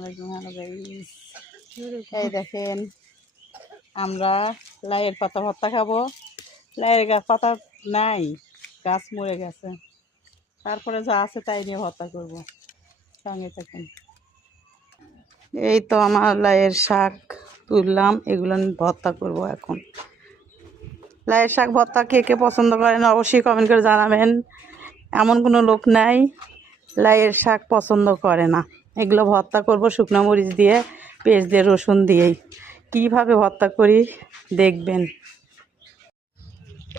আলাইকুম। Hello guys, এই দেখেন আমরা লাইয়ের পাতা ভর্তা খাবো। লাইয়ের পাতা নাই, গাছ মরে গেছে। তারপরে যা আছে তাই নিয়ে ভর্তা করব, সঙ্গে থাকেন। এই তো আমার লাইয়ের শাক তুললাম, এগুলো ভর্তা করব এখন। লাইয়ের শাক ভর্তা কে কে পছন্দ করেন অবশ্যই কমেন্ট করে জানাবেন। এমন কোনো লোক নাই লাইয়ের শাক পছন্দ করে না। এগুলো ভর্তা করব শুকনো মরিচ দিয়ে, পেঁয়াজ দিয়ে, রসুন দিয়েই। কীভাবে ভর্তা করি দেখবেন।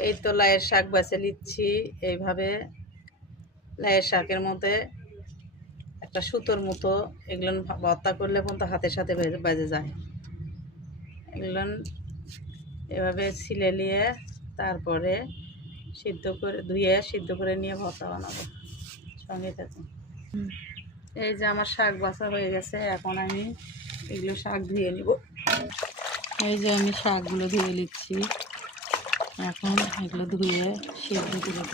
এই তো লাইয়ের শাক বেছে নিচ্ছি। এইভাবে লাইয়ের শাকের মধ্যে একটা সুতোর মতো, এগুলো ভর্তা করলে পর্যন্ত হাতের সাথে বেজে যায়। এগুলো এভাবে ছিলে নিয়ে তারপরে সিদ্ধ করে ধুয়ে সিদ্ধ করে নিয়ে ভর্তা বানাবো, সঙ্গে থাকুন। এই যে আমার শাক বাছা হয়ে গেছে, এখন আমি এগুলো শাক ধুয়ে নিব। এই যে আমি শাকগুলো ধুয়ে নিচ্ছি, এখন এগুলো ধুয়ে সিদ্ধ করে দেব।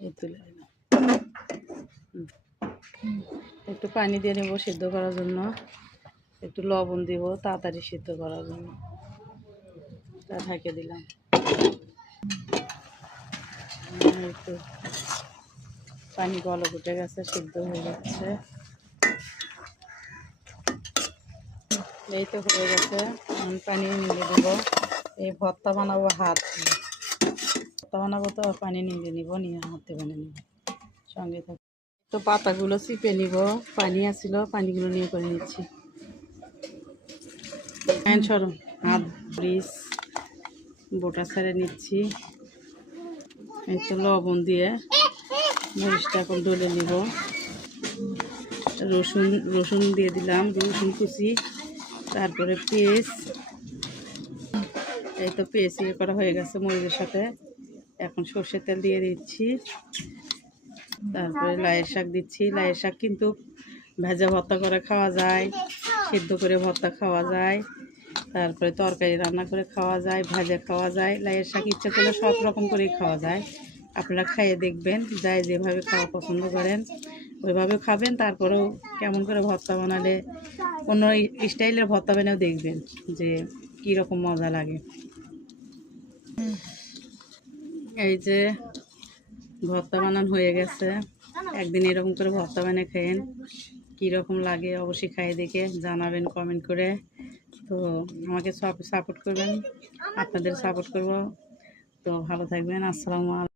এই তুলে দিলাম। একটু পানি দিয়ে নেব সিদ্ধ করার জন্য, একটু লবণ দিব তাড়াতাড়ি সিদ্ধ করার জন্য, তা ঢেকে দিলাম। একটু পানি গলক উঠে গেছে, সিদ্ধ হয়ে যাচ্ছে। এই তো হয়ে গেছে, পানি নিয়ে দেবো। এই ভর্তা বানাবো হাত দিয়ে, ভর্তা বানাবো তো পানি নিয়ে নিব, নিয়ে হাতে বানিয়ে নিব, সঙ্গে থাকবো। তো পাতাগুলো চিপে নিব, পানি আসছিল, পানিগুলো নিয়ে করে নিচ্ছি। সরো, হাত ব্রিজ বোটা ছেড়ে নিচ্ছি। এই তো লবণ দিয়ে মরিচটা এখন ডলে নিব। রসুন দিয়ে দিলাম, রসুন কুচি, তারপরে পেঁয়াজ। এই তো পেঁয়াজ ইয়ে করা হয়ে গেছে মরিচের সাথে। এখন সর্ষের তেল দিয়ে দিচ্ছি, তারপরে লাইয়ের শাক দিচ্ছি। লাইয়ের শাক কিন্তু ভেজা ভর্তা করে খাওয়া যায়, সিদ্ধ করে ভর্তা খাওয়া যায়, তারপরে তরকারি রান্না করে খাওয়া যায়, ভাজা খাওয়া যায়। লাইয়ের শাক ইচ্ছে করলে সব রকম করেই খাওয়া যায়। আপনারা খাইয়ে দেখবেন, যাই যেভাবে খাওয়া পছন্দ করেন ওইভাবে খাবেন। তারপরেও কেমন করে ভর্তা বানালে অন্য স্টাইলের ভর্তা বানাও দেখবেন যে কীরকম মজা লাগে। এই যে ভর্তা বানানো হয়ে গেছে, একদিন এরকম করে ভর্তা বানিয়ে খাইয়েন, কীরকম লাগে অবশ্যই খাইয়ে দেখে জানাবেন কমেন্ট করে। তো আমাকে সাপোর্ট করবেন, আপনাদের সাপোর্ট করব। তো ভালো থাকবেন। আসসালামু আলাইকুম।